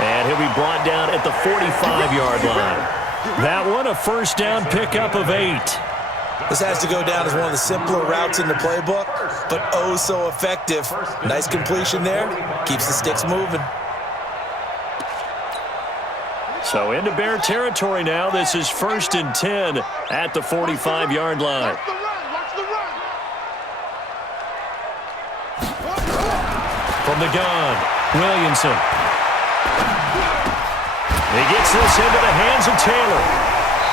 And he'll be brought down at the 45-yard line. That one, a first down pickup of 8. This has to go down as one of the simpler routes in the playbook, but oh so effective. Nice completion there. Keeps the sticks moving. So into Bear territory now. This is 1st and 10 at the 45-yard line. From the gun, Williamson. He gets this into the hands of Taylor.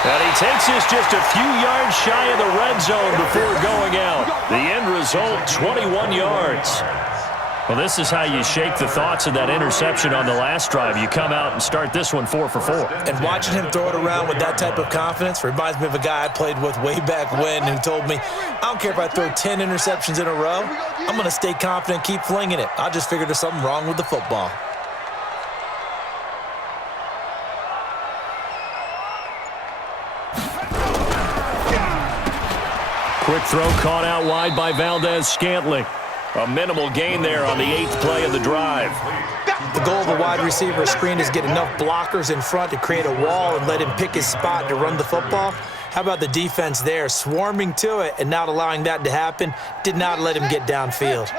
And he takes this just a few yards shy of the red zone before going out. The end result, 21 yards. Well, this is how you shake the thoughts of that interception on the last drive. You come out and start this one 4 for 4. And watching him throw it around with that type of confidence reminds me of a guy I played with way back when who told me, I don't care if I throw 10 interceptions in a row, I'm going to stay confident, keep flinging it. I just figured there's something wrong with the football. Quick throw caught out wide by Valdez-Scantling. A minimal gain there on the 8th play of the drive. The goal of a wide receiver screen is get enough blockers in front to create a wall and let him pick his spot to run the football. How about the defense there, swarming to it and not allowing that to happen? Did not let him get downfield.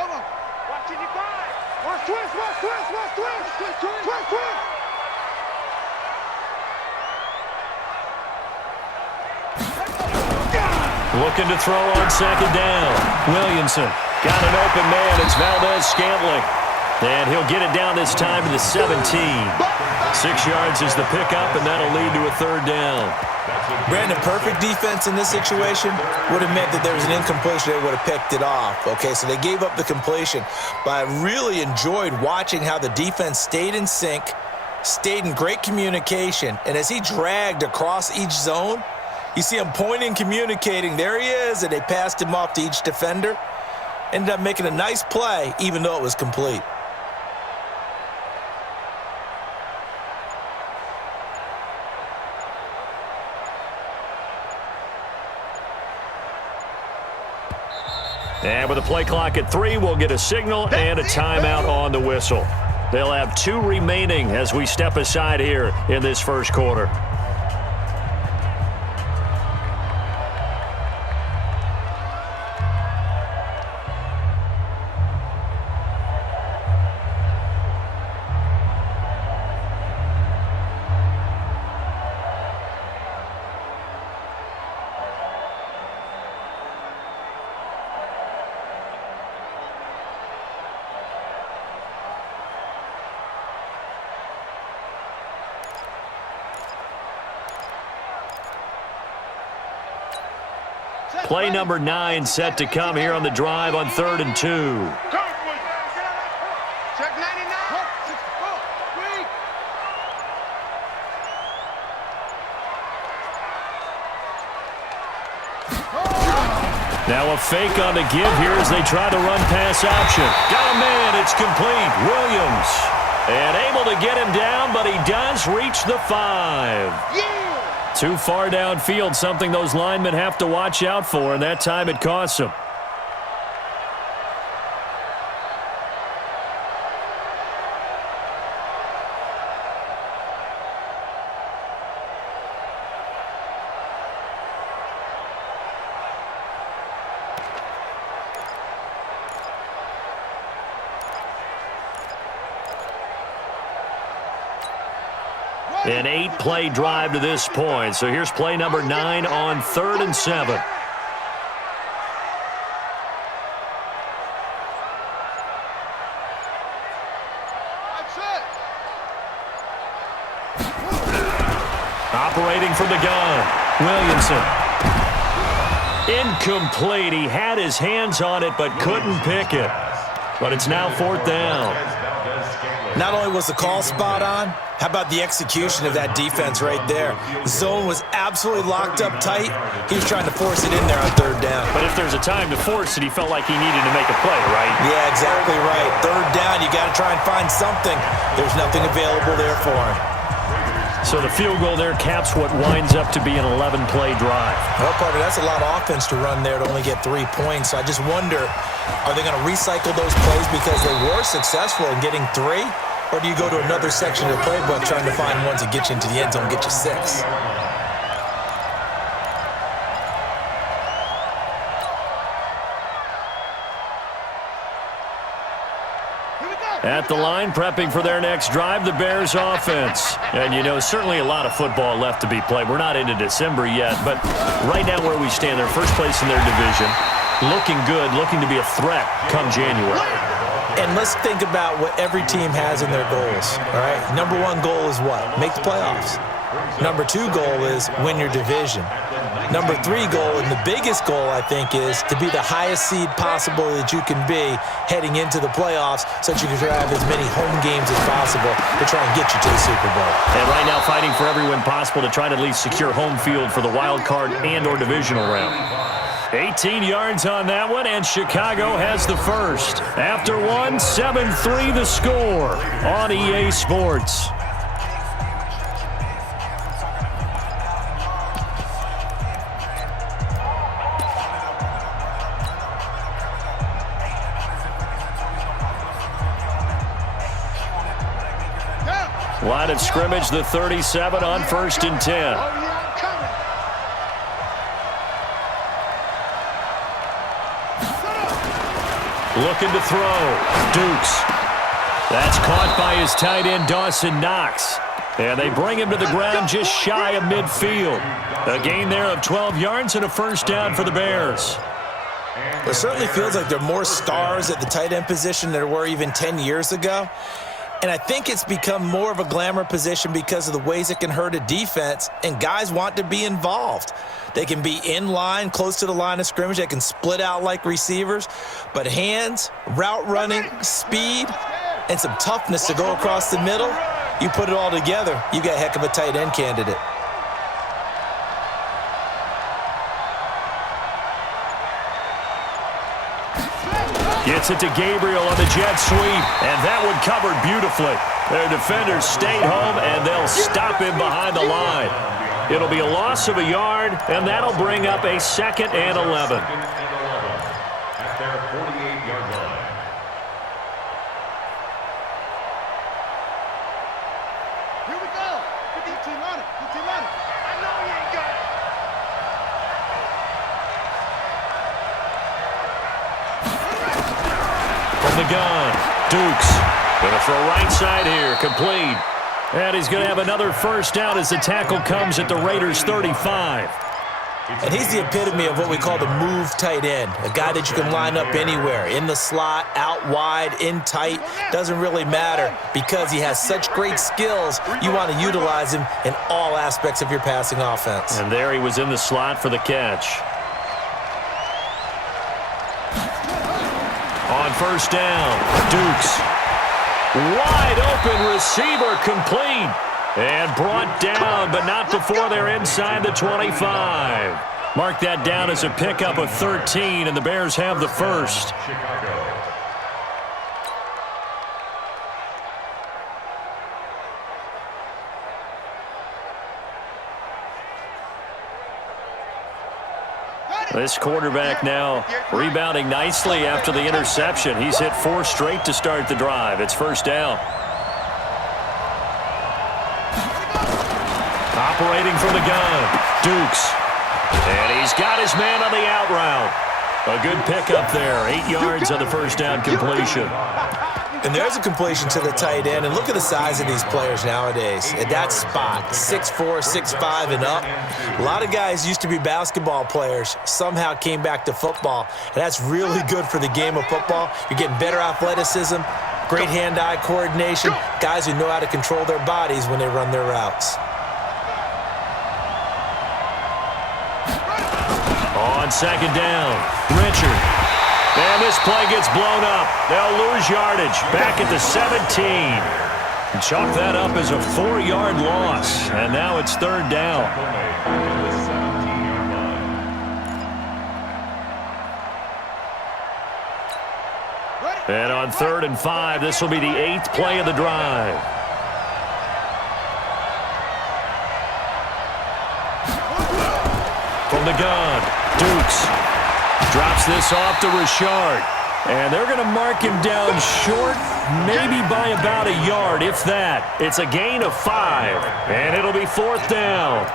Looking to throw on 2nd down. Williamson got an open man. It's Valdez-Scantling. And he'll get it down this time to the 17. 6 yards is the pickup, and that'll lead to a 3rd down. Brandon, perfect defense in this situation would have meant that there was an incompletion. They would have picked it off. Okay, so they gave up the completion. But I really enjoyed watching how the defense stayed in sync, stayed in great communication, and as he dragged across each zone, you see him pointing, communicating. There he is, and they passed him off to each defender. Ended up making a nice play, even though it was complete. And with a play clock at 3, we'll get a signal and a timeout on the whistle. They'll have 2 remaining as we step aside here in this first quarter. Play number 9 set to come here on the drive on 3rd and 2. Now a fake on the give here as they try to run pass option. Got a man, it's complete. Williams. And able to get him down, but he does reach the 5. Too far downfield, something those linemen have to watch out for, and that time it costs them. An 8-play drive to this point. So here's play number 9 on 3rd and 7. Operating from the gun, Williamson. Incomplete. He had his hands on it but couldn't pick it. But it's now 4th down. Not only was the call spot on, how about the execution of that defense right there? The zone was absolutely locked up tight. He was trying to force it in there on 3rd down. But if there's a time to force it, he felt like he needed to make a play, right? Yeah, exactly right. 3rd down, you got to try and find something. There's nothing available there for him. So the field goal there caps what winds up to be an 11-play drive. Well, partner, that's a lot of offense to run there to only get 3 points. So I just wonder, are they going to recycle those plays because they were successful in getting 3? or do you go to another section of the playbook trying to find ones that get you into the end zone, get you 6? At the line, prepping for their next drive, the Bears offense. And, you know, certainly a lot of football left to be played. We're not into December yet, but right now where we stand, they're first place in their division. Looking good, looking to be a threat come January. And let's think about what every team has in their goals, all right? Number 1 goal is what? Make the playoffs. Number 2 goal is win your division. Number 3 goal, and the biggest goal, I think, is to be the highest seed possible that you can be heading into the playoffs so that you can have as many home games as possible to try and get you to the Super Bowl. And right now fighting for every win possible to try to at least secure home field for the wild card and or divisional round. 18 yards on that one, and Chicago has the first. After one, 7-3 the score on EA Sports. Line of scrimmage, the 37 on 1st and 10. Looking to throw. Dukes. That's caught by his tight end, Dawson Knox. And they bring him to the ground just shy of midfield. A gain there of 12 yards and a first down for the Bears. It certainly feels like there are more stars at the tight end position than there were even 10 years ago. And I think it's become more of a glamour position because of the ways it can hurt a defense, and guys want to be involved. They can be in line, close to the line of scrimmage. They can split out like receivers. But hands, route running, speed, and some toughness to go across the middle, you put it all together, you got a heck of a tight end candidate. Gets it to Gabriel on the jet sweep, and that one covered beautifully. Their defenders stayed home, and they'll stop him behind the line. It'll be a loss of a yard, and that'll bring up a 2nd and 11. At their 48-yard line. Here we go. Get the team on it. Get the team on it. I know you ain't got it. From the gun, Dukes. Gonna throw right side here, complete. And he's gonna have another first down as the tackle comes at the Raiders' 35. And he's the epitome of what we call the move tight end, a guy that you can line up anywhere, in the slot, out wide, in tight, doesn't really matter because he has such great skills. You want to utilize him in all aspects of your passing offense. And there he was in the slot for the catch. On first down, Dukes. Wide open receiver, complete. And brought down, but not before they're inside the 25. Mark that down as a pickup of 13, and the Bears have the first. This quarterback now rebounding nicely after the interception. He's hit 4 straight to start the drive. It's first down. Operating from the gun, Dukes. And he's got his man on the out route. A good pickup there, 8 yards on the first down completion. And there's a completion to the tight end. And look at the size of these players nowadays. At that spot, 6'4", 6'5", and up. A lot of guys used to be basketball players, somehow came back to football. And that's really good for the game of football. You're getting better athleticism, great hand-eye coordination, guys who know how to control their bodies when they run their routes. On second down, Richard. And this play gets blown up. They'll lose yardage back at the 17. And chalk that up as a 4-yard loss. And now it's third down. And on 3rd and 5, this will be the 8th play of the drive. From the gun, Dukes drops this off to Richard. And they're going to mark him down short, maybe by about a yard, if that. It's a gain of 5, and it'll be 4th down.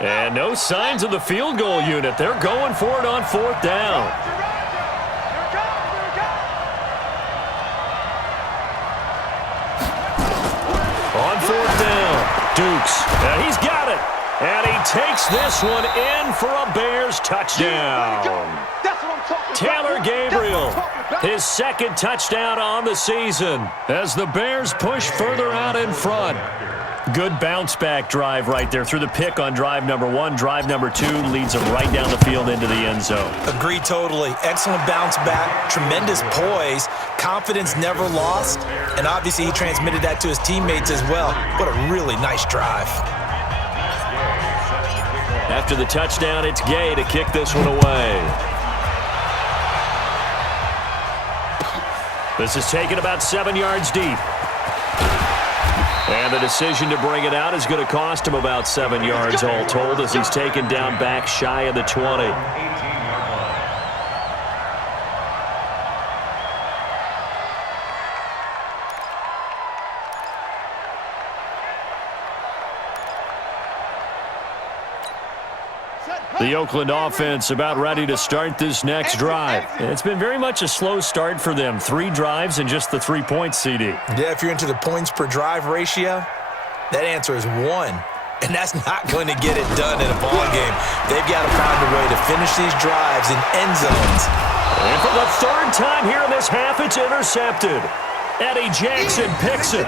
And no signs of the field goal unit. They're going for it on 4th down. On 4th down, Dukes. And he's got it. And he takes this one in for a Bears touchdown. Taylor Gabriel, his 2nd touchdown on the season as the Bears push further out in front. Good bounce-back drive right there through the pick on drive number 1. Drive number 2 leads them right down the field into the end zone. Agree totally. Excellent bounce back, tremendous poise, confidence never lost, and obviously he transmitted that to his teammates as well. What a really nice drive. After the touchdown, it's Gay to kick this one away. This is taken about 7 yards deep. And the decision to bring it out is going to cost him about 7 yards all told as he's taken down back shy of the 20. The Oakland offense about ready to start this next drive. It's been very much a slow start for them. 3 drives and just the 3 points, CD. Yeah, if you're into the points per drive ratio, that answer is 1. And that's not going to get it done in a ball game. They've got to find a way to finish these drives in end zones. And for the 3rd time here in this half, it's intercepted. Eddie Jackson picks it.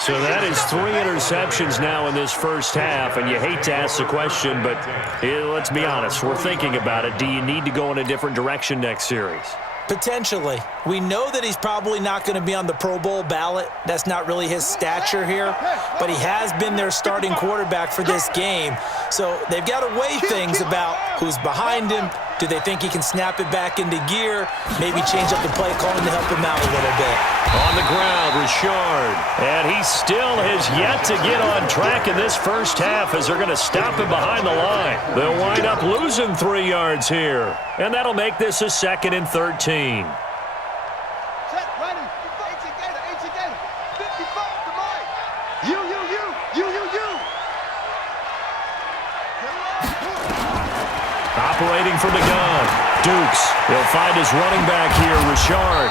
So that is 3 interceptions now in this first half, and you hate to ask the question, but let's be honest, we're thinking about it. Do you need to go in a different direction next series? Potentially. We know that he's probably not going to be on the Pro Bowl ballot. That's not really his stature here, but he has been their starting quarterback for this game. So they've got to weigh things about who's behind him. Do they think he can snap it back into gear? Maybe change up the play calling to help him out a little bit. On the ground, Richard. And he still has yet to get on track in this first half as they're going to stop him behind the line. They'll wind up losing 3 yards here. And that'll make this a 2nd and 13. Operating from the gun, Dukes. He'll find his running back here, Richard.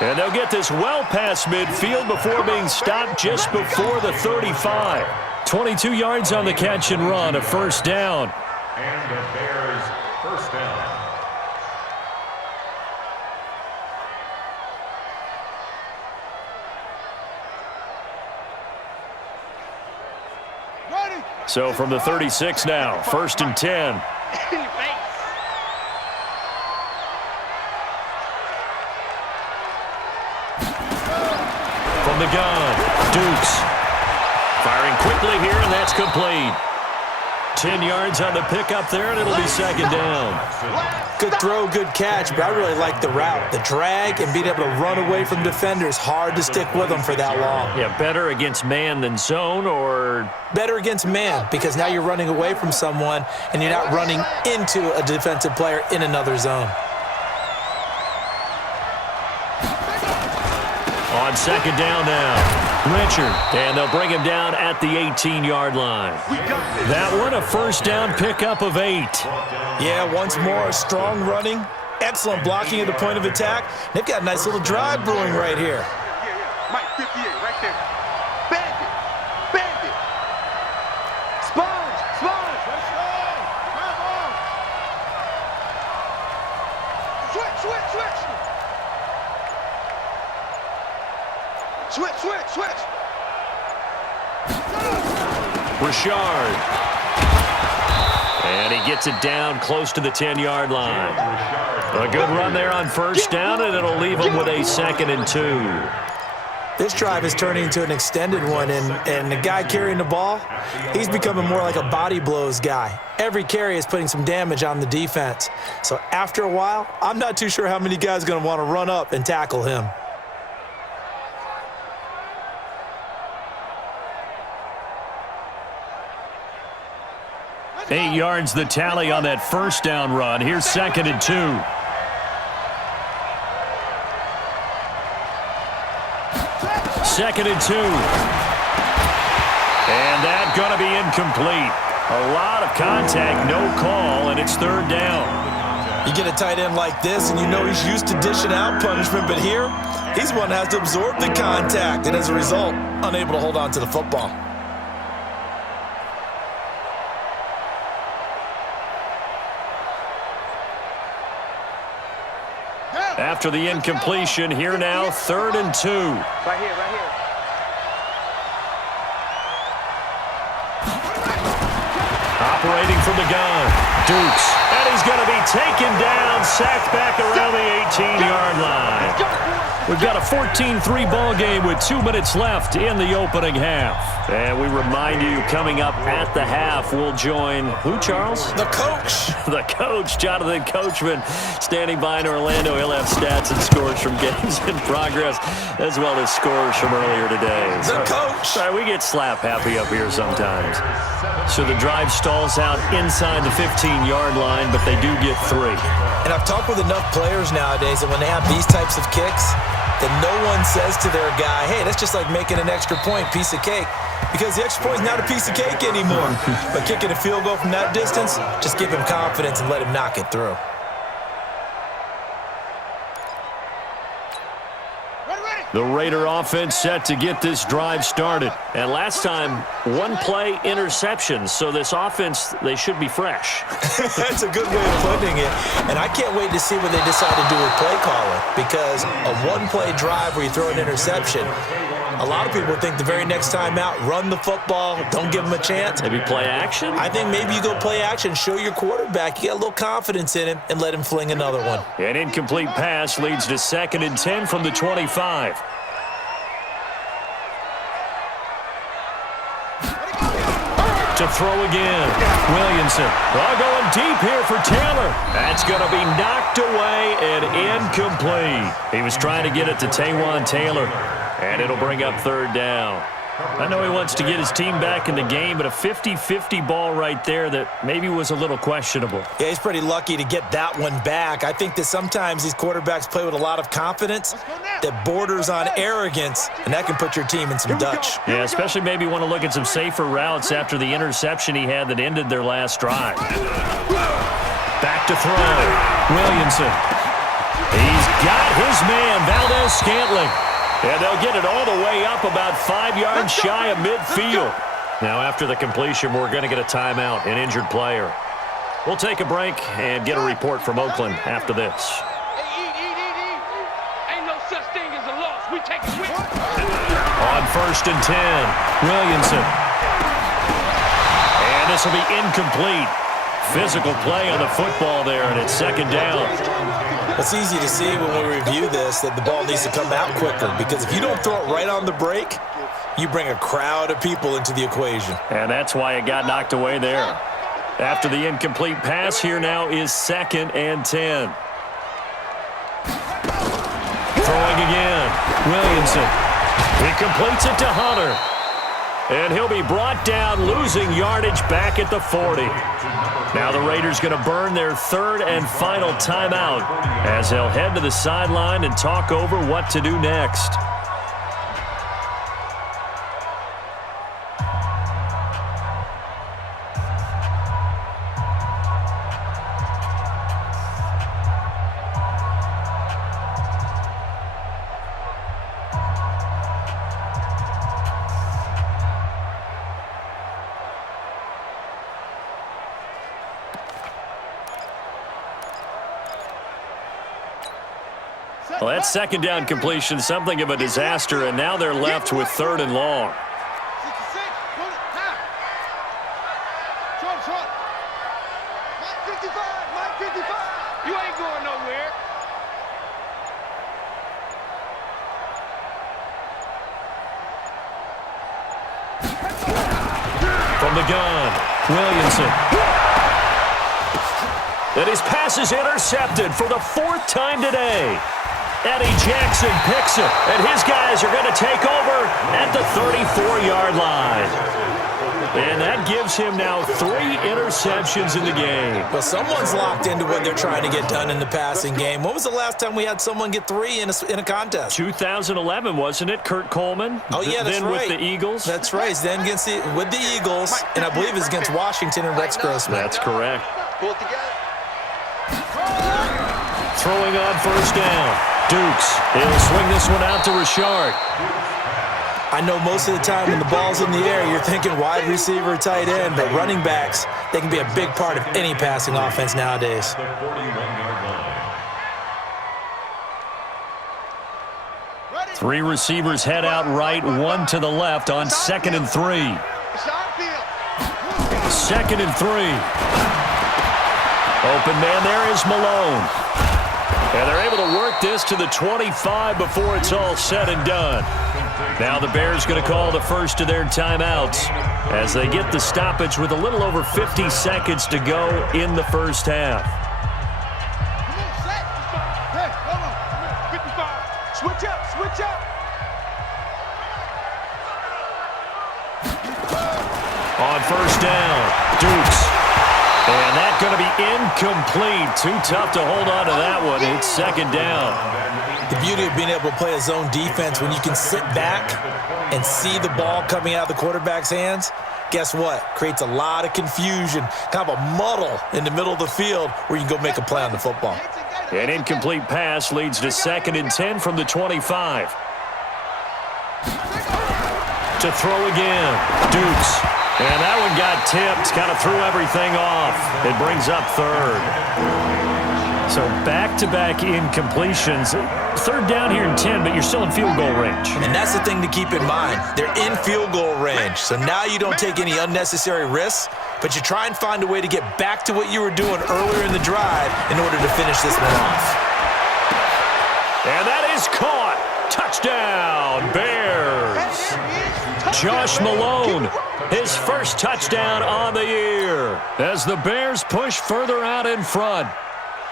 And they'll get this well past midfield before being stopped just before the 35. 22 yards on the catch and run, a 1st down. And the Bears' 1st down. So from the 36 now, 1st and 10. From the gun, Dukes. Firing quickly here, and that's complete. 10 yards on the pickup there, and it'll be 2nd down. Good throw, good catch, but I really like the route. The drag and being able to run away from defenders, hard to stick with them for that long. Yeah, better against man than zone, or? Better against man, because now you're running away from someone, and you're not running into a defensive player in another zone. On 2nd down now, Richard, and they'll bring him down at the 18-yard line. That one, a 1st down pickup of 8. Yeah, once more, strong running, excellent blocking at the point of attack. They've got a nice little drive brewing right here. Mike 58 right there. Bandit. Bandit. Sponge. Sponge. Let's go. Come on. Switch, switch, switch. Switch, switch, switch. Richard. And he gets it down close to the 10-yard line. A good run there on 1st down, and it'll leave him with a 2nd and 2. This drive is turning into an extended one, and the guy carrying the ball, he's becoming more like a body blows guy. Every carry is putting some damage on the defense. So after a while, I'm not too sure how many guys are going to want to run up and tackle him. Eight yards the tally on that first down run. Here's 2nd and 2. Second and 2. And that's going to be incomplete. A lot of contact, no call, and it's 3rd down. You get a tight end like this, and you know he's used to dishing out punishment, but here, he's one that has to absorb the contact, and as a result, unable to hold on to the football. After the incompletion, here now, 3rd and 2. Right here, right here. Operating from the gun, Dukes. And he's going to be taken down, sacked back around the 18-yard line. We've got a 14-3 ball game with 2 minutes left in the opening half. And we remind you, coming up at the half, we'll join who, Charles? The coach. The coach, Jonathan Coachman, standing by in Orlando. He'll have stats and scores from games in progress, as well as scores from earlier today. The coach. Sorry, we get slap happy up here sometimes. So the drive stalls out inside the 15-yard line, but they do get 3. And I've talked with enough players nowadays that when they have these types of kicks, that no one says to their guy, hey, that's just like making an extra point, piece of cake. Because the extra point is not a piece of cake anymore. But kicking a field goal from that distance, just give him confidence and let him knock it through. The Raider offense set to get this drive started. And last time, 1-play interception. So this offense, they should be fresh. That's a good way of putting it. And I can't wait to see what they decide to do with play calling. Because a 1-play drive where you throw an interception, a lot of people think the very next time out, run the football, don't give them a chance. Maybe play action? I think maybe you go play action, show your quarterback, you get a little confidence in him, and let him fling another one. An incomplete pass leads to 2nd and 10 from the 25. To throw again, Williamson. Going deep here for Taylor. That's going to be knocked away and incomplete. He was trying to get it to Taywan Taylor, and it'll bring up 3rd down. I know he wants to get his team back in the game, but a 50-50 ball right there that maybe was a little questionable. Yeah, he's pretty lucky to get that one back. I think that sometimes these quarterbacks play with a lot of confidence that borders on arrogance, and that can put your team in some Dutch. Yeah, especially maybe want to look at some safer routes after the interception he had that ended their last drive. Back to throw. Williamson. He's got his man, Valdez-Scantling. And they'll get it all the way up about 5 yards shy of midfield. Now, after the completion, we're going to get a timeout, an injured player. We'll take a break and get a report from Oakland after this. Ain't no such thing as a loss. We take it with us. On 1st and 10, Williamson. And this will be incomplete. Physical play on the football there, and it's 2nd down. It's easy to see when we review this that the ball needs to come out quicker, because if you don't throw it right on the break, you bring a crowd of people into the equation. And that's why it got knocked away there. After the incomplete pass, here now is 2nd and 10. Throwing again, Williamson. He completes it to Hunter. And he'll be brought down, losing yardage back at the 40. Now the Raiders going to burn their 3rd and final timeout as they'll head to the sideline and talk over what to do next. Well, that 2nd down completion, something of a disaster, and now they're left with 3rd and long. 66, put it, time. Short. Mike 55. You ain't going nowhere. From the gun, Williamson. And his pass is intercepted for the 4th time today. Eddie Jackson picks it, and his guys are going to take over at the 34-yard line. And that gives him now 3 interceptions in the game. Well, someone's locked into what they're trying to get done in the passing game. When was the last time we had someone get 3 in a contest? 2011, wasn't it? Kurt Coleman? Oh, yeah, that's then right. with the Eagles? That's right. Then with the Eagles, and I believe it's against Washington and Rex Grossman. That's correct. Pull it together. Throwing on first down. Dukes. He'll swing this one out to Richard. I know most of the time when the ball's in the air, you're thinking wide receiver, tight end, but running backs, they can be a big part of any passing offense nowadays. The 41-yard line. 3 receivers head out right, 1 to the left on 2nd and 3. It's our field. 2nd and 3. Open man there is Malone. And they're able to work this to the 25 before it's all said and done. Now the Bears going to call the first of their timeouts as they get the stoppage with a little over 50 seconds to go in the first half. Come on, set. Hey, hold on. 55. Switch up, switch up. On first down, Dukes. And that's going to be incomplete. Too tough to hold on to that one. It's 2nd down. The beauty of being able to play a zone defense when you can sit back and see the ball coming out of the quarterback's hands, guess what? Creates a lot of confusion, kind of a muddle in the middle of the field where you can go make a play on the football. An incomplete pass leads to 2nd and 10 from the 25. To throw again, Dukes. And that one got tipped, kind of threw everything off. It brings up 3rd. So back-to-back incompletions. 3rd down here and 10, but you're still in field goal range. And that's the thing to keep in mind. They're in field goal range. So now you don't take any unnecessary risks, but you try and find a way to get back to what you were doing earlier in the drive in order to finish this one off. And that is caught. Touchdown, Bears. Josh Malone, his first touchdown on the year as the Bears push further out in front.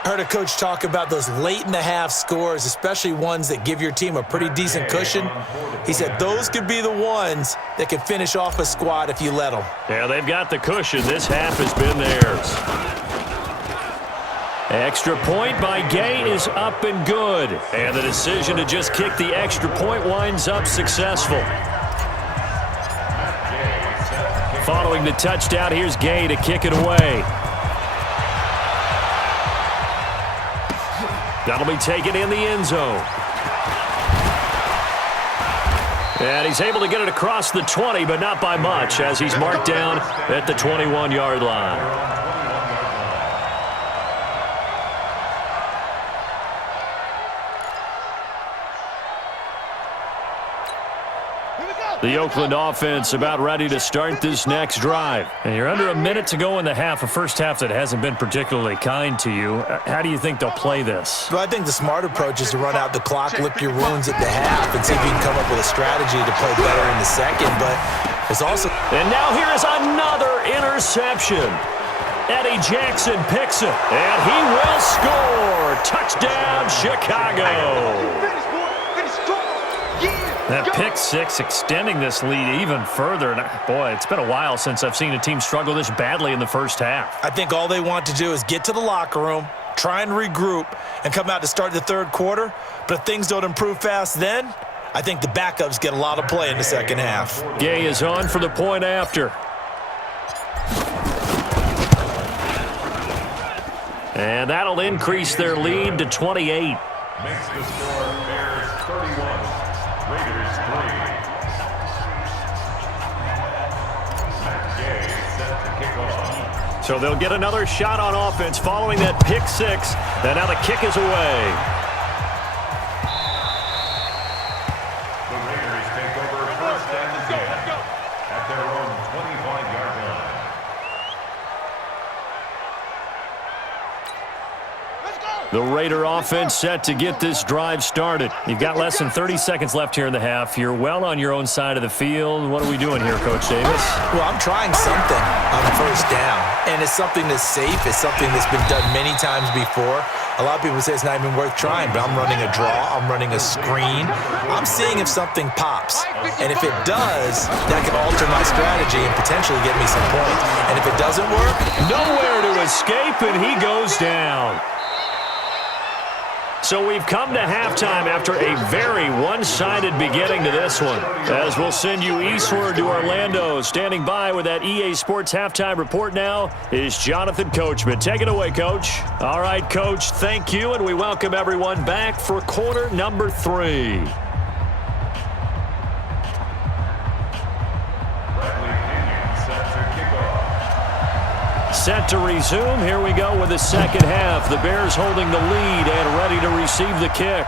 I heard a coach talk about those late-in-the-half scores, especially ones that give your team a pretty decent cushion. He said those could be the ones that can finish off a squad if you let them. Yeah, they've got the cushion. This half has been theirs. Extra point by Gay is up and good. And the decision to just kick the extra point winds up successful. Following the touchdown, here's Gay to kick it away. That'll be taken in the end zone. And he's able to get it across the 20, but not by much, as he's marked down at the 21-yard line. The Oakland offense about ready to start this next drive. And you're under a minute to go in the half, a first half that hasn't been particularly kind to you. How do you think they'll play this? Well, I think the smart approach is to run out the clock, lick your wounds at the half, and see if you can come up with a strategy to play better in the second. But it's also... And now here is another interception. Eddie Jackson picks it, and he will score. Touchdown, Chicago. That pick six extending this lead even further. And boy, it's been a while since I've seen a team struggle this badly in the first half. I think all they want to do is get to the locker room, try and regroup, and come out to start the third quarter. But if things don't improve fast then, I think the backups get a lot of play in the second half. Gay is on for the point after. And that'll increase their lead to 28. Makes the score Bears 31, Raiders 3. Matt Gay set to kick off. So they'll get another shot on offense following that pick six. And now the kick is away. The Raiders take over first and 10 at their own 25-yard line. Let's go. The Raider offense set to get this drive started. You've got less than 30 seconds left here in the half. You're well on your own side of the field. What are we doing here, Coach Davis? Well, I'm trying something on first down, and it's something that's safe. It's something that's been done many times before. A lot of people say it's not even worth trying, but I'm running a draw. I'm running a screen. I'm seeing if something pops, and if it does, that can alter my strategy and potentially get me some points. And if it doesn't work, nowhere to escape, and he goes down. So we've come to halftime after a very one-sided beginning to this one. As we'll send you eastward to Orlando. Standing by with that EA Sports halftime report now is Jonathan Coachman. Take it away, Coach. All right, Coach, thank you, and we welcome everyone back for quarter number 3. Set to resume. Here we go with the second half. The Bears holding the lead and ready to receive the kick.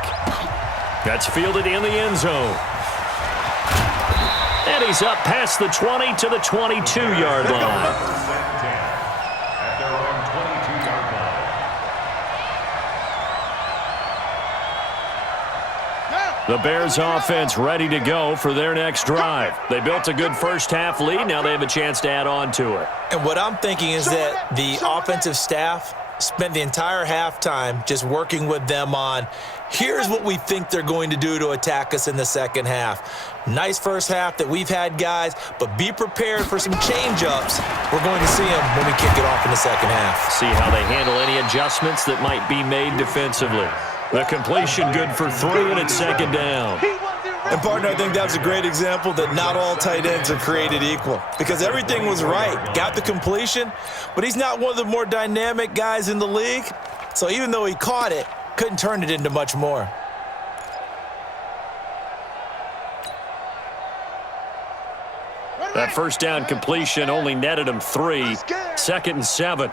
That's fielded in the end zone. And he's up past the 20 to the 22-yard line. The Bears offense ready to go for their next drive. They built a good first half lead. Now they have a chance to add on to it. And what I'm thinking is that the offensive staff spent the entire halftime just working with them on, here's what we think they're going to do to attack us in the second half. Nice first half that we've had, guys, but be prepared for some change-ups. We're going to see them when we kick it off in the second half. See how they handle any adjustments that might be made defensively. The completion good for 3, and it's second down. And, partner, I think that was a great example that not all tight ends are created equal because everything was right. Got the completion, but he's not one of the more dynamic guys in the league. So even though he caught it, couldn't turn it into much more. That first down completion only netted him 3. Second and 7.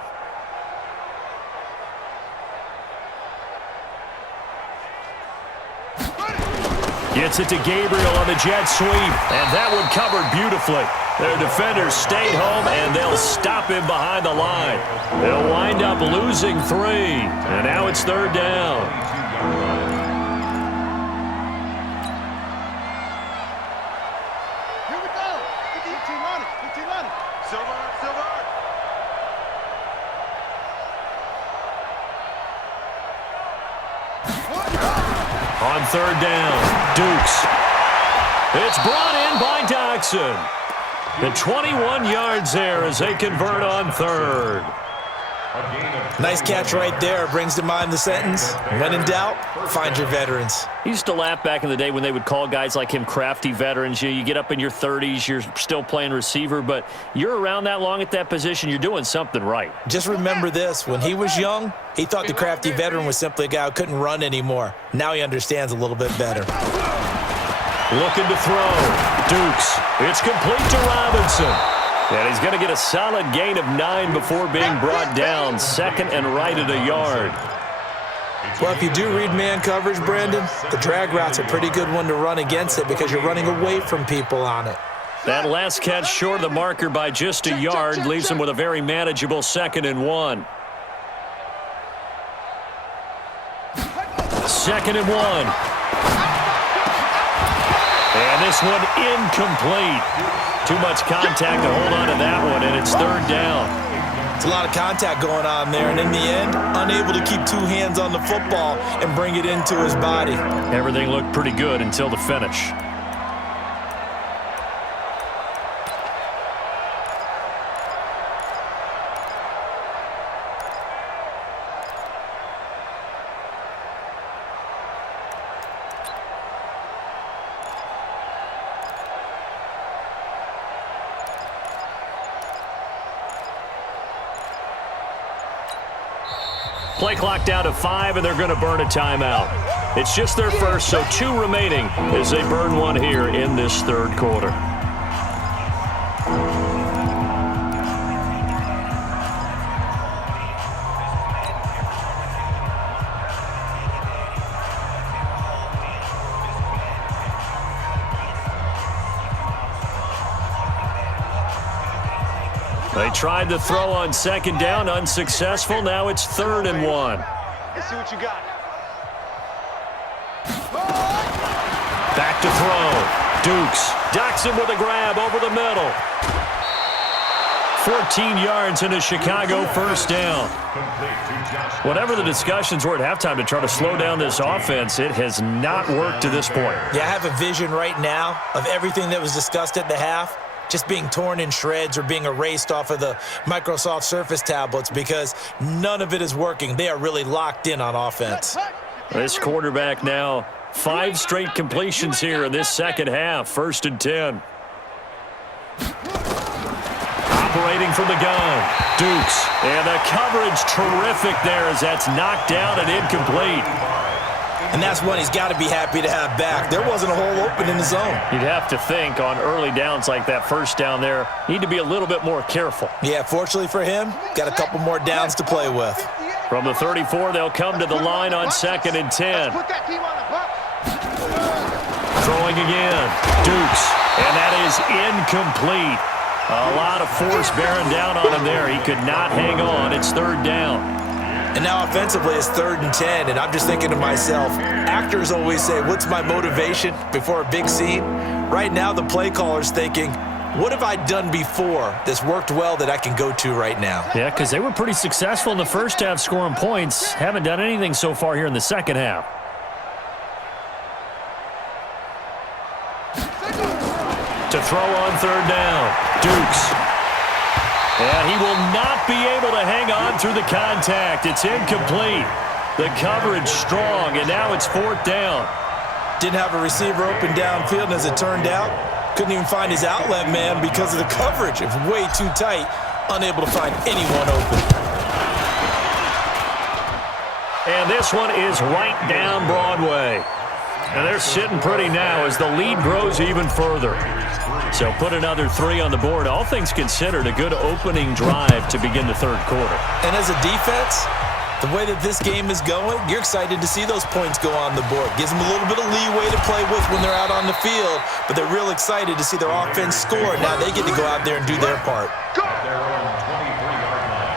Gets it to Gabriel on the jet sweep, and that one covered beautifully. Their defenders stayed home, and they'll stop him behind the line. They'll wind up losing 3, and now it's third down. Here we go. 15 on it. 15 on it. Silver. On third down, Dukes. It's brought in by Doxson. The 21 yards there as they convert on third. Nice catch right there. Brings to mind the sentence, when in doubt, find your veterans. I used to laugh back in the day when they would call guys like him crafty veterans. You get up in your 30s, you're still playing receiver, but you're around that long at that position, you're doing something right. Just remember this. When he was young, he thought the crafty veteran was simply a guy who couldn't run anymore. Now he understands a little bit better. Looking to throw. Dukes. It's complete to Robinson. And he's going to get a solid gain of 9 before being brought down. Second and right at a yard. Well, if you do read man coverage, Brandon, the drag route's a pretty good one to run against it because you're running away from people on it. That last catch short of the marker by just a yard leaves him with a very manageable second and 1. Second and 1. And this one incomplete. Too much contact to hold on to that one, and it's third down. It's a lot of contact going on there, and in the end, unable to keep 2 hands on the football and bring it into his body. Everything looked pretty good until the finish. Play clock down to 5, and they're going to burn a timeout. It's just their first, so 2 remaining as they burn one here in this third quarter. They tried to throw on second down, unsuccessful. Now it's third and 1. Let's see what you got. Back to throw. Dukes docks him with a grab over the middle. 14 yards into Chicago, first down. Whatever the discussions were at halftime to try to slow down this offense, it has not worked to this point. Yeah, I have a vision right now of everything that was discussed at the half just being torn in shreds or being erased off of the Microsoft Surface tablets because none of it is working. They are really locked in on offense. This quarterback now 5 straight completions here in this second half. 1st and 10. Operating from the gun. Dukes. And the coverage terrific there as that's knocked down and incomplete. And that's one he's got to be happy to have back. There wasn't a hole open in the zone. You'd have to think on early downs like that first down there, need to be a little bit more careful. Yeah, fortunately for him, got a couple more downs to play with. From the 34, they'll come to the line on 2nd and 10. Put that team on the box. Throwing again. Dukes. And that is incomplete. A lot of force bearing down on him there. He could not hang on. It's 3rd down. And now offensively it's 3rd and 10, and I'm just thinking to myself, actors always say, what's my motivation before a big scene? Right now the play caller's thinking, what have I done before that's worked well that I can go to right now? Yeah, because they were pretty successful in the first half scoring points. Haven't done anything so far here in the second half. To throw on 3rd down. Dukes. And he will not be able to hang on through the contact. It's incomplete. The coverage strong, and now it's 4th down. Didn't have a receiver open downfield, and as it turned out, couldn't even find his outlet man because of the coverage. It was way too tight, unable to find anyone open. And this one is right down Broadway. And they're sitting pretty now as the lead grows even further. So put another 3 on the board. All things considered, a good opening drive to begin the 3rd quarter. And as a defense, the way that this game is going, you're excited to see those points go on the board. Gives them a little bit of leeway to play with when they're out on the field, but they're real excited to see their offense score. Now they get to go out there and do their part. At their own 23-yard line.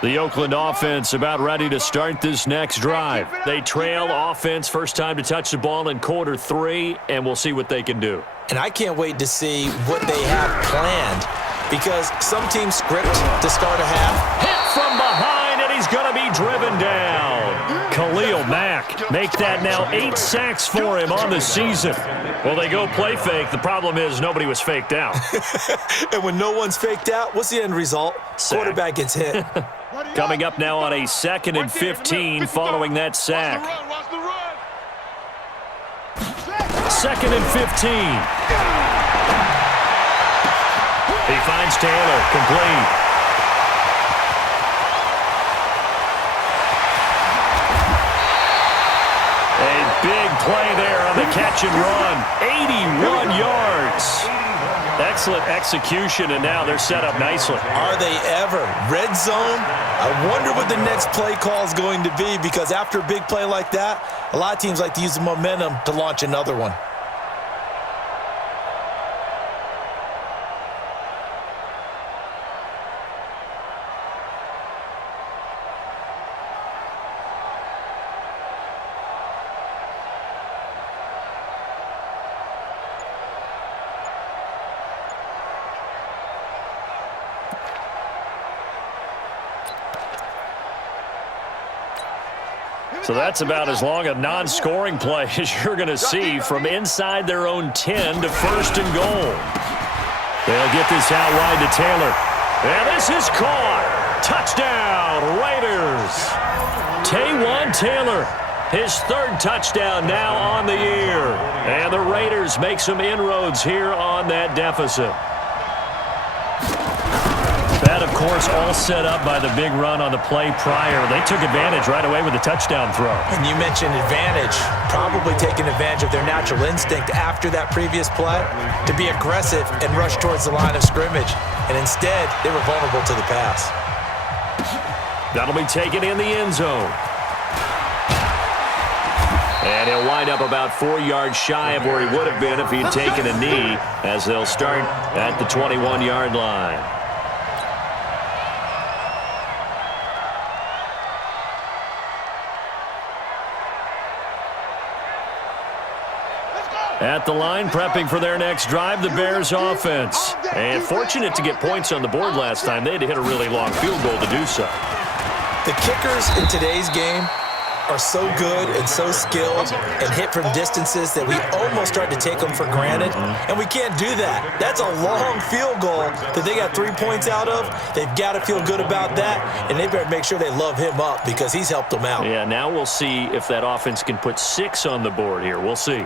The Oakland offense about ready to start this next drive. They trail offense, first time to touch the ball in quarter 3, and we'll see what they can do. And I can't wait to see what they have planned because some teams script to start a half. Hit from behind, and he's going to be driven down. Khalil Mack make that now 8 sacks for him on the season. Well, they go play fake. The problem is nobody was faked out. And when no one's faked out, what's the end result? Sack. Quarterback gets hit. Coming up now on a 2nd and 15 following that sack. Watch the run. 2nd and 15. He finds Taylor, complete. A big play there on the catch and run. 81 yards. Excellent execution, and now they're set up nicely. Are they ever? Red zone? I wonder what the next play call is going to be because after a big play like that, a lot of teams like to use the momentum to launch another one. So that's about as long a non-scoring play as you're going to see from inside their own 10 to 1st and goal. They'll get this out wide to Taylor. And this is caught. Touchdown, Raiders. Taywan Taylor, his 3rd touchdown now on the year. And the Raiders make some inroads here on that deficit. That, of course, all set up by the big run on the play prior. They took advantage right away with the touchdown throw. And you mentioned advantage, probably taking advantage of their natural instinct after that previous play to be aggressive and rush towards the line of scrimmage. And instead, they were vulnerable to the pass. That'll be taken in the end zone. And he'll wind up about 4 yards shy of where he would have been if he'd taken a knee, as they'll start at the 21-yard line. At the line, prepping for their next drive, the Bears offense. And fortunate to get points on the board last time. They had to hit a really long field goal to do so. The kickers in today's game are so good and so skilled and hit from distances that we almost start to take them for granted, and we can't do that. That's a long field goal that they got 3 points out of. They've got to feel good about that, and they better make sure they love him up because he's helped them out. Yeah, now we'll see if that offense can put 6 on the board here. We'll see.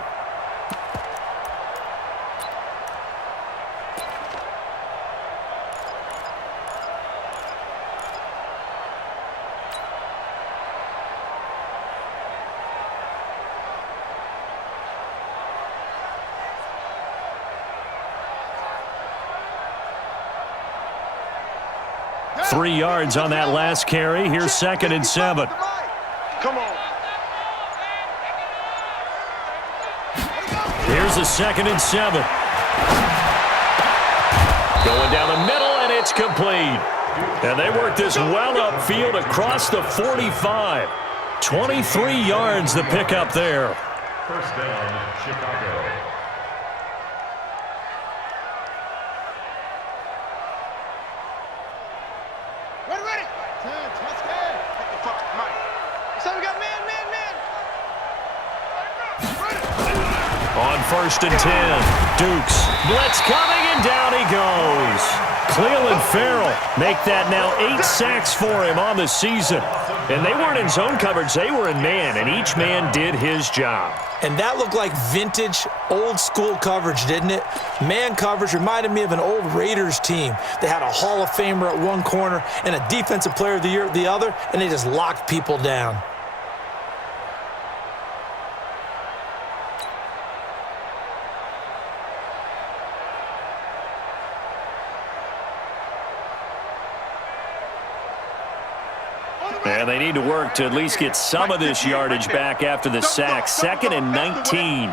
Three yards on that last carry. Here's 2nd and 7. Come on. Here's a 2nd and 7. Going down the middle, and it's complete. And they work this well upfield across the 45. 23 yards the pickup there. First down, Chicago. Ready. 10, let's go. What the fuck, Mike? So we got man. On 1st and 10, Dukes. Blitz coming, and down he goes. Cleveland Farrell make that now 8 sacks for him on the season. And they weren't in zone coverage, they were in man, and each man did his job. And that looked like vintage, old-school coverage, didn't it? Man coverage reminded me of an old Raiders team. They had a Hall of Famer at one corner and a Defensive Player of the Year at the other, and they just locked people down. And they need to work to at least get some of this yardage back after the sack. 2nd and 19.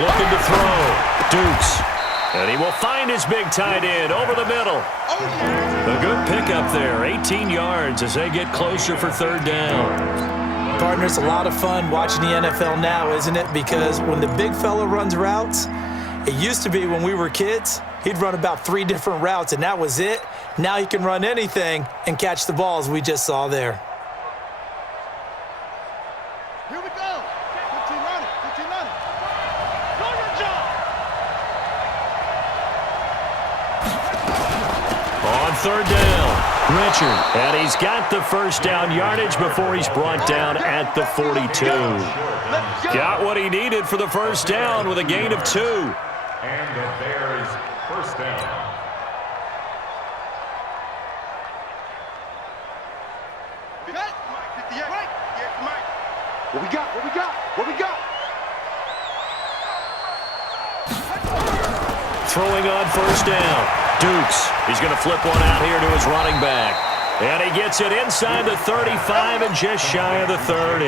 Looking to throw. Dukes. And he will find his big tight end over the middle. A good pickup there. 18 yards as they get closer for 3rd down. Partner, it's a lot of fun watching the NFL now, isn't it? Because when the big fella runs routes, it used to be when we were kids, he'd run about 3 different routes, and that was it. Now he can run anything and catch the balls we just saw there. Here we go. 15 running. On 3rd down, Richard. And he's got the first down yardage before he's brought down at the 42. Got what he needed for the first down with a gain of 2. And the Bears first down. What we got? Throwing on 1st down, Dukes. He's going to flip one out here to his running back. And he gets it inside the 35 and just shy of the 30.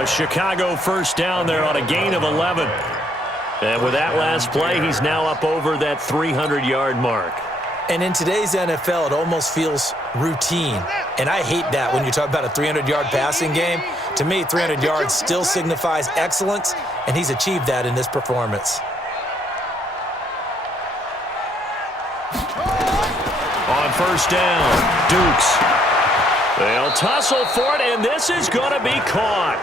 A Chicago first down there on a gain of 11. And with that last play, he's now up over that 300-yard mark. And in today's NFL, it almost feels routine. And I hate that when you talk about a 300-yard passing game. To me, 300 yards still signifies excellence, and he's achieved that in this performance. On 1st down, Dukes. They'll tussle for it, and this is going to be caught.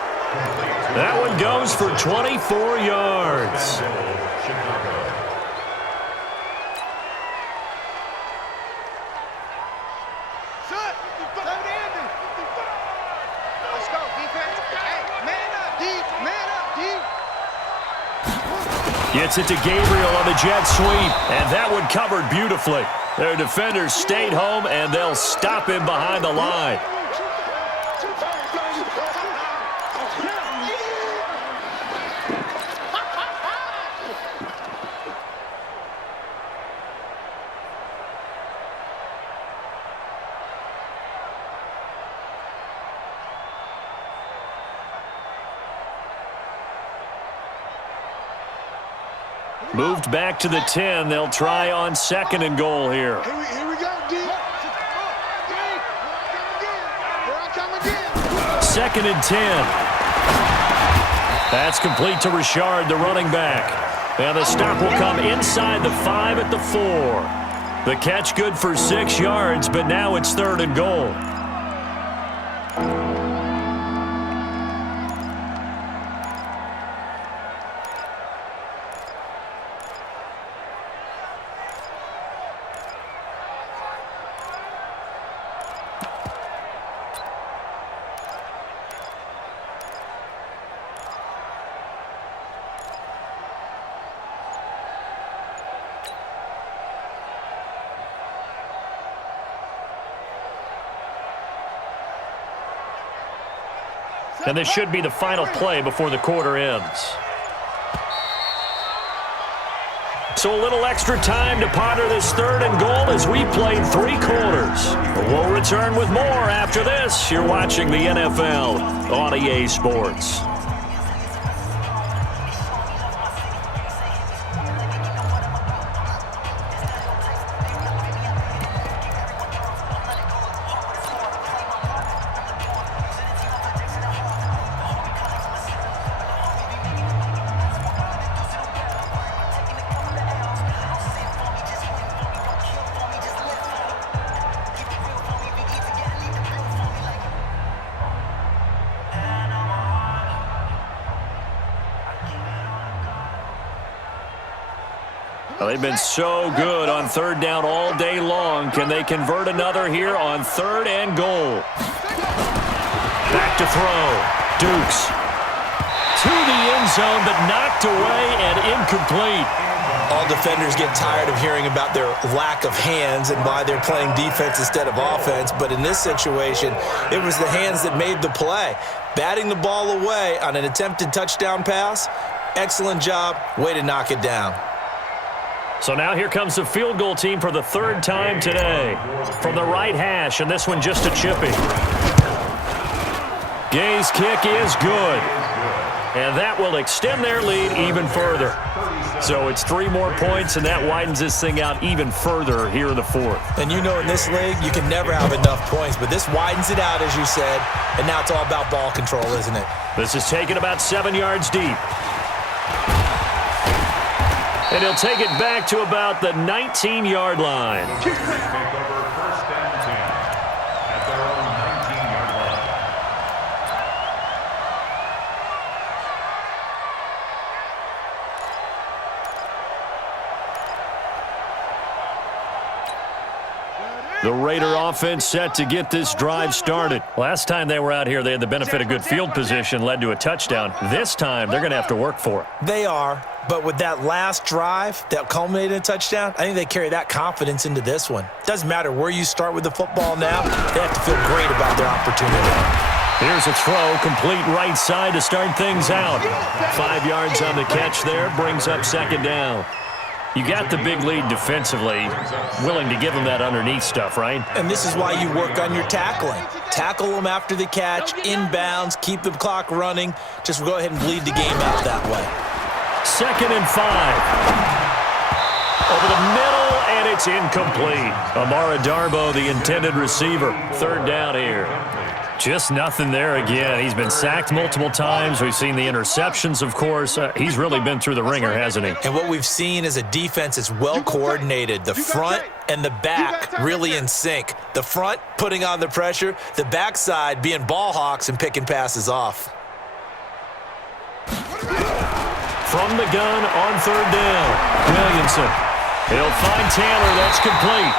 That one goes for 24 yards. Let's go, defense. Hey, man up, D. Gets it to Gabriel on the jet sweep, and that one covered beautifully. Their defenders stayed home, and they'll stop him behind the line. Moved back to the 10. They'll try on 2nd and goal here. Here we go, D. Here I come again. 2nd and 10. That's complete to Richard, the running back. And the stop will come inside the 5 at the 4. The catch good for 6 yards, but now it's 3rd and goal. And this should be the final play before the quarter ends. So a little extra time to ponder this 3rd and goal as we played 3 quarters. We'll return with more after this. You're watching the NFL on EA Sports. Well, they've been so good on 3rd down all day long. Can they convert another here on 3rd and goal? Back to throw. Dukes. To the end zone, but knocked away and incomplete. All defenders get tired of hearing about their lack of hands and why they're playing defense instead of offense. But in this situation, it was the hands that made the play. Batting the ball away on an attempted touchdown pass. Excellent job. Way to knock it down. So now here comes the field goal team for the 3rd time today. From the right hash, and this one just a chippy. Gay's kick is good. And that will extend their lead even further. So it's 3 more points, and that widens this thing out even further here in the 4th. And you know in this league, you can never have enough points, but this widens it out, as you said, and now it's all about ball control, isn't it? This is taken about 7 yards deep. And he'll take it back to about the 19-yard line. Take over 1st and 10 at their own 19-yard line. The Raider offense set to get this drive started. Last time they were out here, they had the benefit of good field position, led to a touchdown. This time, they're going to have to work for it. They are, but with that last drive that culminated in a touchdown, I think they carry that confidence into this one. Doesn't matter where you start with the football now, they have to feel great about their opportunity. Here's a throw, complete right side to start things out. 5 yards on the catch there, brings up 2nd down. You got the big lead defensively, willing to give them that underneath stuff, right? And this is why you work on your tackling. Tackle them after the catch, inbounds, keep the clock running. Just go ahead and bleed the game out that way. 2nd and 5. Over the middle, and it's incomplete. Amara Darbo, the intended receiver. 3rd down here. Just nothing there again. He's been sacked multiple times. We've seen the interceptions, of course. He's really been through the ringer, hasn't he? And what we've seen is a defense that's well coordinated. The front and the back really in sync. The front putting on the pressure, the backside being ball hawks and picking passes off. From the gun on 3rd down, Williamson. He'll find Taylor. That's complete.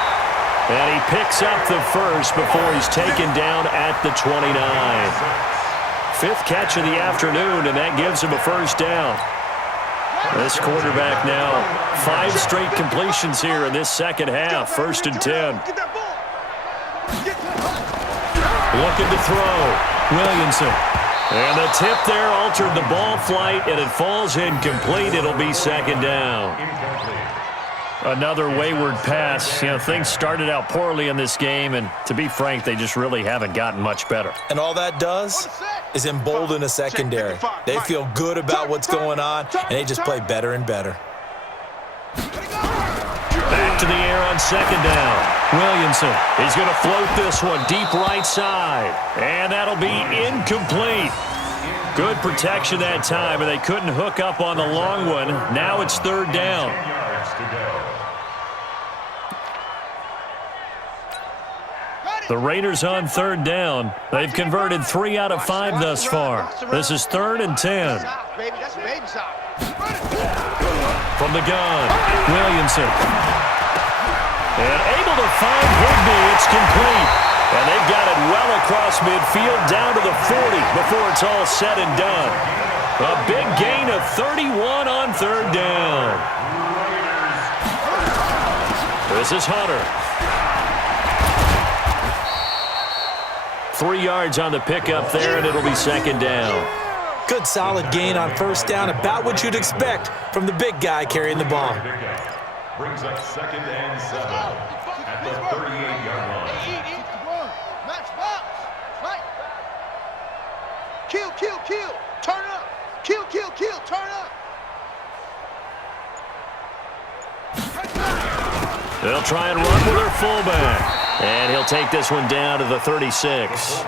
And he picks up the 1st before he's taken down at the 29. 5th catch of the afternoon, and that gives him a 1st down. This quarterback now, 5 straight completions here in this 2nd half. 1st and 10. Looking to throw. Williamson. And the tip there altered the ball flight, and it falls incomplete. It'll be 2nd down. Another wayward pass. You know, things started out poorly in this game, and to be frank, they just really haven't gotten much better. And all that does is embolden a secondary. They feel good about what's going on, and they just play better and better. kick to the air on second down. Williamson, he's going to float this one deep right side. And that'll be incomplete. Good protection that time, and they couldn't hook up on the long one. Now it's third down. 10 yards to go. The Raiders on third down. They've converted 3 out of 5 thus far. This is 3rd and 10. From the gun, Williamson. And able to find Higbee. It's complete. And they've got it well across midfield down to the 40 before it's all said and done. A big gain of 31 on third down. This is Hunter. 3 yards on the pickup there, and it'll be second down. Good solid gain on first down, about what you'd expect from the big guy carrying the ball. Brings up 2nd and 7 at the 38-yard line. Match box. Right. Kill. Turn up. Kill. Turn up. They'll try and run with their fullback. And he'll take this one down to the 36.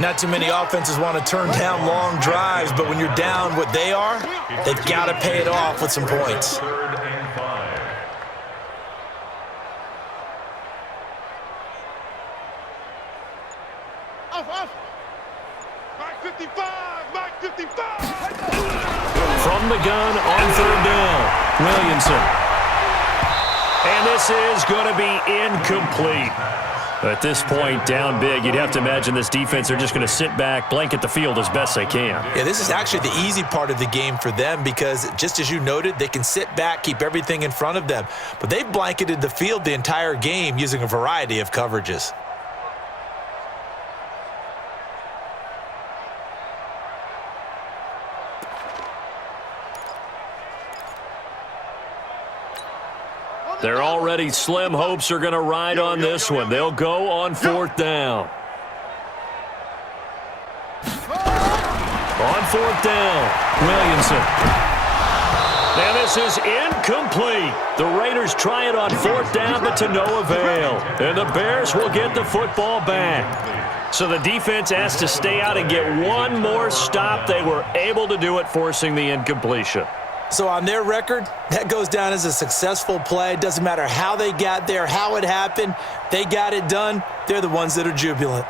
Not too many offenses want to turn down long drives, but when you're down what they are, they've got to pay it off with some points. 3rd and 5. Off. Back 55. From the gun on third down, Williamson. And this is going to be incomplete. At this point, down big, you'd have to imagine this defense are just going to sit back, blanket the field as best they can. Yeah, this is actually the easy part of the game for them because, just as you noted, they can sit back, keep everything in front of them. But they've blanketed the field the entire game using a variety of coverages. Their already slim hopes are going to ride on this one. They'll go on 4th down. On 4th down, Williamson. And this is incomplete. The Raiders try it on 4th down, but to no avail. And the Bears will get the football back. So the defense has to stay out and get one more stop. They were able to do it, forcing the incompletion. So on their record, that goes down as a successful play. It doesn't matter how they got there, how it happened. They got it done. They're the ones that are jubilant.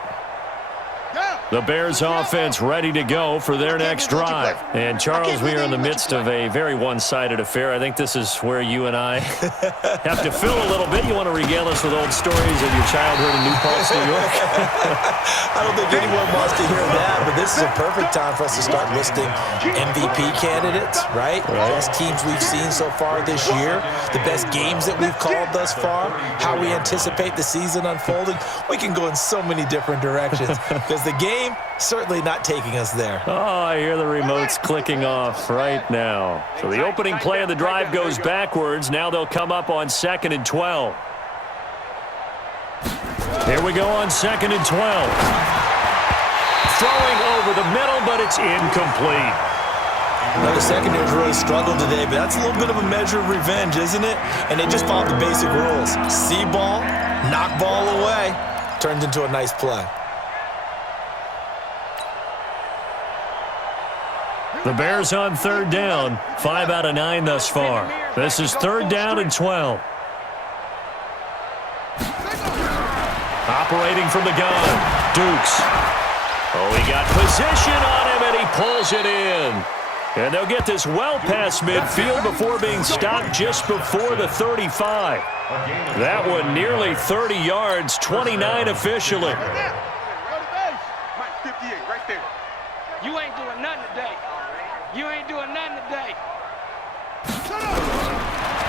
The Bears offense ready to go for their next drive. And Charles, we are in the midst of a very one-sided affair. I think this is where you and I have to fill a little bit. You want to regale us with old stories of your childhood in New Paltz, New York? I don't think anyone wants to hear that, but this is a perfect time for us to start listing MVP candidates, right? The best teams we've seen so far this year, the best games that we've called thus far, how we anticipate the season unfolding. We can go in so many different directions because the game certainly not taking us there. Oh, I hear the remotes clicking off right now. So the opening play of the drive goes backwards. Now they'll come up on 2nd and 12. Here we go on 2nd and 12. Throwing over the middle, but it's incomplete. Now, the secondary's really struggled today, but that's a little bit of a measure of revenge, isn't it? And they just followed the basic rules. See ball, knock ball away, turns into a nice play. The Bears on 3rd down, 5 out of 9 thus far. This is 3rd down and 12. Operating from the gun, Dukes. Oh, he got position on him, and he pulls it in. And they'll get this well past midfield before being stopped just before the 35. That one nearly 30 yards, 29 officially. Mike 58 right there. You ain't doing nothing today. You ain't doing nothing today.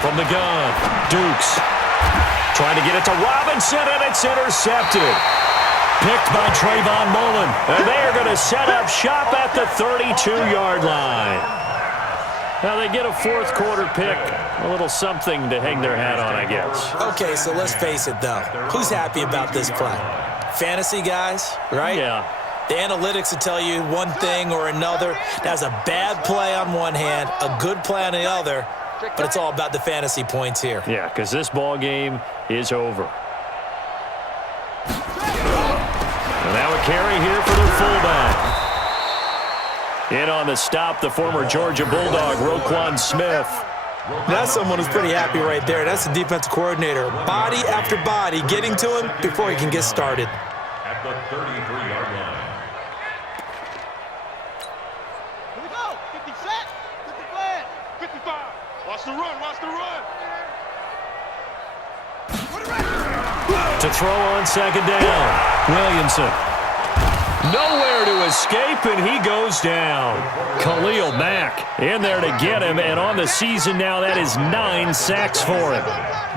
From the gun, Dukes. Trying to get it to Robinson, and it's intercepted. Picked by Trayvon Mullen. And they are going to set up shop at the 32-yard line. Now they get a 4th quarter pick. A little something to hang their hat on, I guess. Okay, so let's face it, though. Who's happy about this play? Fantasy guys, right? Yeah. The analytics will tell you one thing or another. That's a bad play on one hand, a good play on the other. but it's all about the fantasy points here. Yeah, because this ball game is over. And now a carry here for the fullback. In on the stop, the former Georgia Bulldog, Roquan Smith. That's someone who's pretty happy right there. That's the defensive coordinator. Body after body getting to him before he can get started. At the 33-yard line. Here we go. 50 set. 50 flag. 55. Watch the run. Watch the run. To throw on second down, Williamson. Nowhere to escape, and he goes down. Khalil Mack in there to get him, and on the season now, that is 9 sacks for him.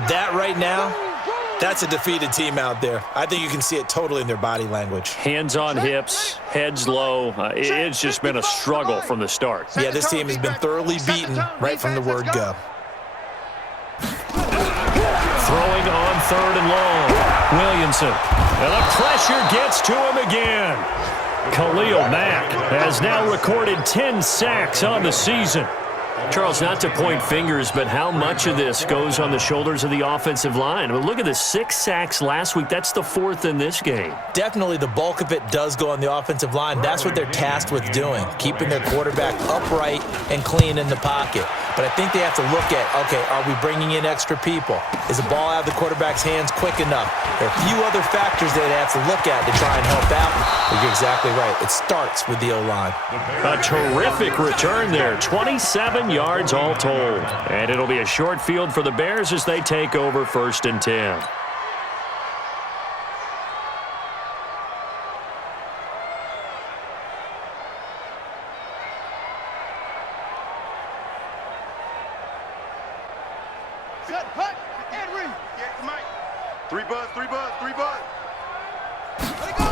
That right now, that's a defeated team out there. I think you can see it totally in their body language. Hands on hips, heads low. It's just been a struggle from the start. Yeah, this team has been thoroughly beaten right from the word go. Throwing on third and long, Williamson. And the pressure gets to him again. Khalil Mack has now recorded 10 sacks on the season. Charles, not to point fingers, but how much of this goes on the shoulders of the offensive line? I mean, look at the 6 sacks last week. That's the 4th in this game. Definitely the bulk of it does go on the offensive line. That's what they're tasked with doing, keeping their quarterback upright and clean in the pocket. But I think they have to look at, okay, are we bringing in extra people? Is the ball out of the quarterback's hands quick enough? There are a few other factors that they have to look at to try and help out. But you're exactly right. It starts with the O-line. A terrific return there. 27 yards all told. And it'll be a short field for the Bears as they take over 1st and 10. Set, hut, and read. Get the mic. 3 buzz, 3 buzz, 3 buzz. Let it go.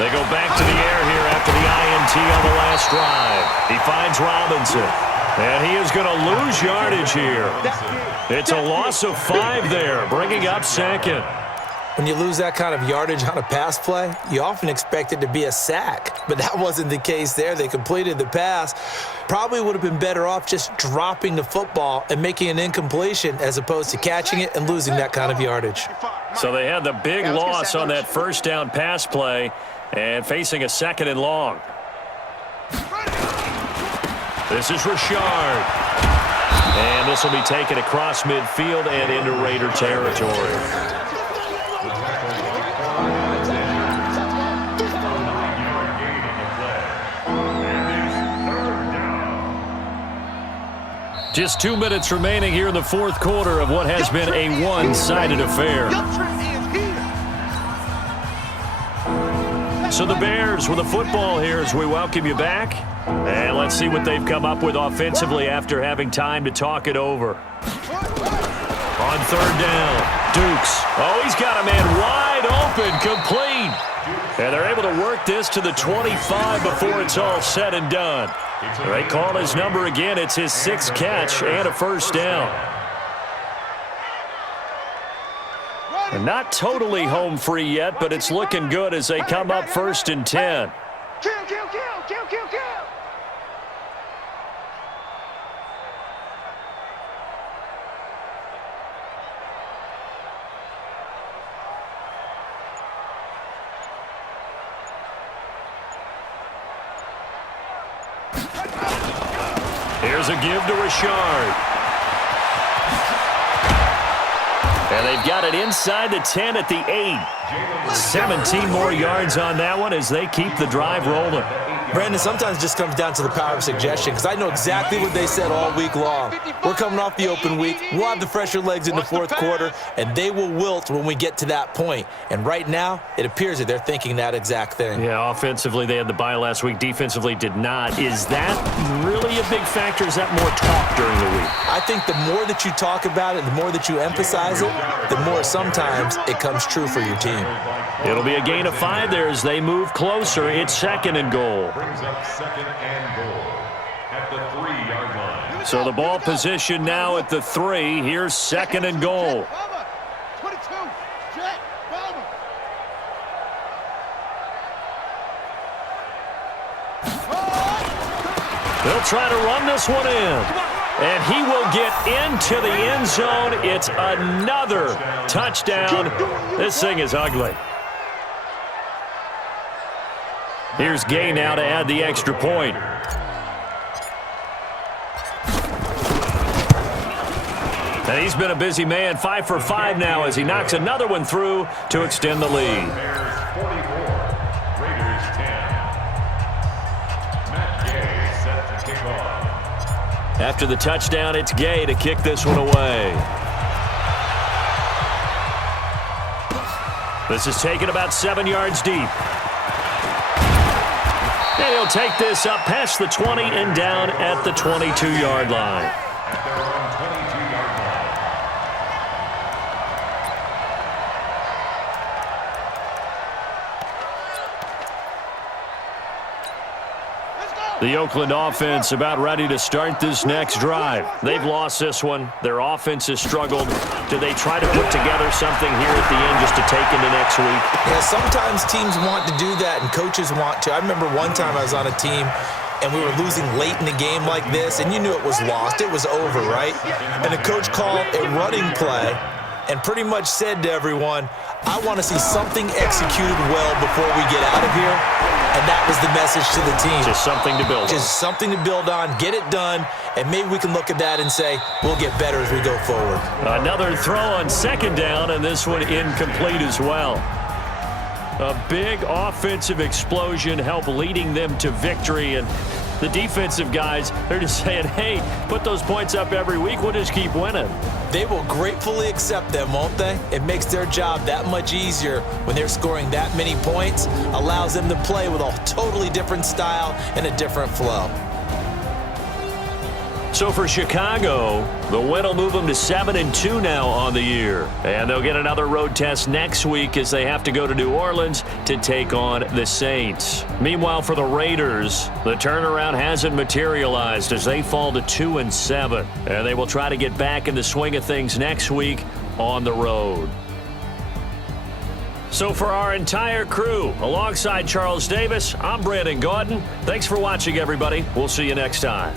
They go back to the air here after the INT on the last drive. He finds Robinson. And he is going to lose yardage here. It's a loss of 5 there, bringing up 2nd. When you lose that kind of yardage on a pass play, you often expect it to be a sack. But that wasn't the case there. They completed the pass. Probably would have been better off just dropping the football and making an incompletion as opposed to catching it and losing that kind of yardage. So they had the big loss on that 1st down pass play and facing a 2nd and long. This is Richard. And this will be taken across midfield and into Raider territory. Just 2 minutes remaining here in the 4th quarter of what has been a one-sided affair. So the Bears with the football here as we welcome you back. And let's see what they've come up with offensively after having time to talk it over. On 3rd down, Dukes. Oh, he's got a man wide open, complete. And they're able to work this to the 25 before it's all said and done. They call his number again. It's his 6th catch and a 1st down. And not totally home free yet, but it's looking good as they come up 1st and 10. Kill, kill, kill, kill, kill, kill. Here's a give to Richard. And they've got it inside the 10 at the 8. 17 more yards on that one as they keep the drive rolling. Brandon, sometimes it just comes down to the power of suggestion because I know exactly what they said all week long. We're coming off the open week. We'll have the fresher legs in the 4th quarter, and they will wilt when we get to that point. And right now, it appears that they're thinking that exact thing. Yeah, offensively, they had the bye last week. Defensively, did not. Is that really a big factor? Is that more talk during the week? I think the more that you talk about it, the more that you emphasize it, the more sometimes it comes true for your team. It'll be a gain of 5 there as they move closer. It's 2nd and goal. Brings up 2nd and goal at the 3-yard line. So the ball position now at the 3. Here's 2nd and goal. 22. Jet. Bomber. They'll try to run this one in. And he will get into the end zone. It's another touchdown. This thing is ugly. Here's Gay now to add the extra point. And he's been a busy man, 5 for 5 now as he knocks another one through to extend the lead. Bears 44, Raiders 10. Matt Gay set to kick off. After the touchdown, it's Gay to kick this one away. This is taken about 7 yards deep. And he'll take this up past the 20 and down at the 22-yard line. At their own 22-yard line. The Oakland offense about ready to start this next drive. They've lost this one. Their offense has struggled. Do they try to put together something here at the end just to take into next week? Yeah, sometimes teams want to do that and coaches want to. I remember one time I was on a team and we were losing late in the game like this, and you knew it was lost. It was over, right? And the coach called a running play and pretty much said to everyone, I want to see something executed well before we get out of here. And that was the message to the team. Just something to build on. Just something to build on, get it done, and maybe we can look at that and say, we'll get better as we go forward. Another throw on second down, and this one incomplete as well. A big offensive explosion helped leading them to victory, and the defensive guys, they're just saying, hey, put those points up every week, we'll just keep winning. They will gratefully accept them, won't they? It makes their job that much easier when they're scoring that many points, allows them to play with a totally different style and a different flow. So for Chicago, the win will move them to 7-2 now on the year. And they'll get another road test next week as they have to go to New Orleans to take on the Saints. Meanwhile, for the Raiders, the turnaround hasn't materialized as they fall to 2-7. And they will try to get back in the swing of things next week on the road. So for our entire crew, alongside Charles Davis, I'm Brandon Gautin. Thanks for watching, everybody. We'll see you next time.